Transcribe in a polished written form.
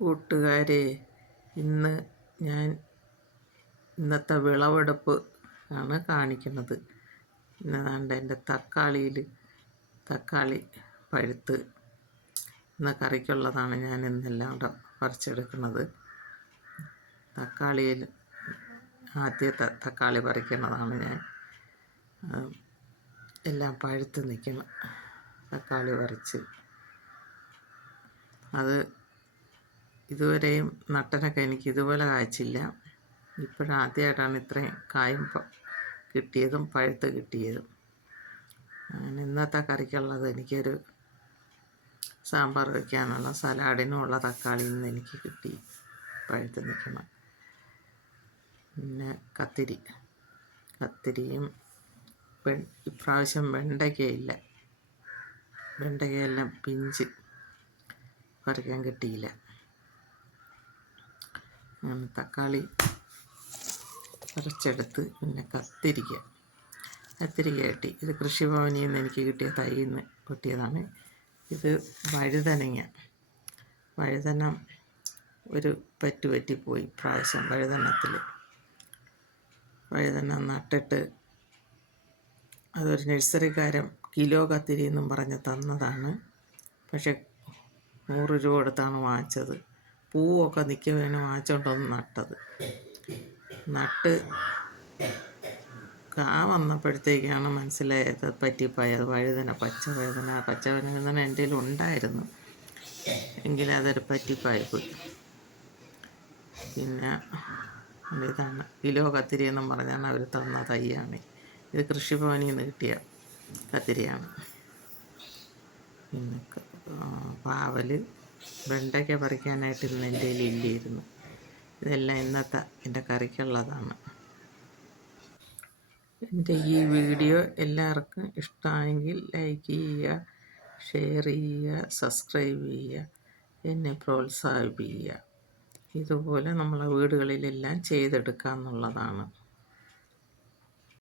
കൂട്ടുകാരെ, ഇന്ന് ഞാൻ ഇന്നത്തെ വിളവെടുപ്പ് ആണ് കാണിക്കുന്നത്. ഇന്നതാണ്ട് എൻ്റെ തക്കാളി പഴുത്ത് ഇന്ന് കറിക്കുള്ളതാണ് ഞാൻ ഇന്നെല്ലാം കൂടെ പറിച്ചെടുക്കുന്നത്. തക്കാളിയിൽ ആദ്യത്തെ തക്കാളി പറിക്കുന്നതാണ് ഞാൻ. എല്ലാം പഴുത്ത് നിൽക്കണം. തക്കാളി പറിച്ച് അത് ഇതുവരെയും നട്ടനൊക്കെ എനിക്ക് ഇതുപോലെ കായ്ച്ചില്ല. ഇപ്പോഴാദ്യമായിട്ടാണ് ഇത്രയും കായും കിട്ടിയതും പഴുത്ത് കിട്ടിയതും. അങ്ങനെ ഇന്നത്തെ കറിക്കുള്ളത് എനിക്കൊരു സാമ്പാർ വയ്ക്കാനുള്ള സലാഡിനുമുള്ള തക്കാളിയിൽ നിന്ന് എനിക്ക് കിട്ടി പഴുത്ത് നിൽക്കണം. പിന്നെ കത്തിരിയും ഇപ്രാവശ്യം വെണ്ടയ്ക്കയെല്ലാം പിഞ്ച് പറിക്കാൻ കിട്ടിയില്ല. തക്കാളി പറിച്ചെടുത്ത് പിന്നെ കത്തിരിക്ക കിട്ടി. ഇത് കൃഷിഭവനിൽ നിന്ന് എനിക്ക് കിട്ടിയ തൈയിൽ നിന്ന് കിട്ടിയതാണ്. ഇത് വഴുതന ഒരു പറ്റിപ്പോയി പ്രാവശ്യം. വഴുതന നട്ടിട്ട് അതൊരു നഴ്സറിക്കാരൻ കിലോ കത്തിരി എന്നും പറഞ്ഞ് തന്നതാണ്. പക്ഷെ 100 രൂപ കൊടുത്താണ് വാങ്ങിച്ചത്. പൂവൊക്കെ നിൽക്കുവാനും വാങ്ങിച്ചോണ്ടൊന്ന് നട്ട് കാ വന്നപ്പോഴത്തേക്കാണ് മനസ്സിലായത് പറ്റിപ്പോയത്. പച്ചവഴുതന എൻ്റെ കയ്യിൽ ഉണ്ടായിരുന്നു, എങ്കിലും അതൊരു പറ്റിപ്പായിപ്പോയി. പിന്നെ ഇതാണ് കിലോ കത്തിരി എന്നും പറഞ്ഞാണ് അവർ തന്ന തൈയാണ്. ഇത് കൃഷിഭവനിൽ നിന്ന് കിട്ടിയ കത്തിരിയാണ്. പിന്നെ പാവല് വെണ്ടയ്ക്ക പറിക്കാനായിട്ട് ഇന്ന് എൻ്റെ കയ്യിൽ ഇല്ലായിരുന്നു. ഇതെല്ലാം ഇന്നത്തെ എൻ്റെ കറിക്കുള്ളതാണ്. എൻ്റെ ഈ വീഡിയോ എല്ലാവർക്കും ഇഷ്ടമായെങ്കിൽ ലൈക്ക് ചെയ്യുക, ഷെയർ ചെയ്യുക, സബ്സ്ക്രൈബ് ചെയ്യുക, എന്നെ പ്രോത്സാഹിപ്പിക്കുക. ഇതുപോലെ നമ്മളെ വീടുകളിലെല്ലാം ചെയ്തെടുക്കുക എന്നുള്ളതാണ്.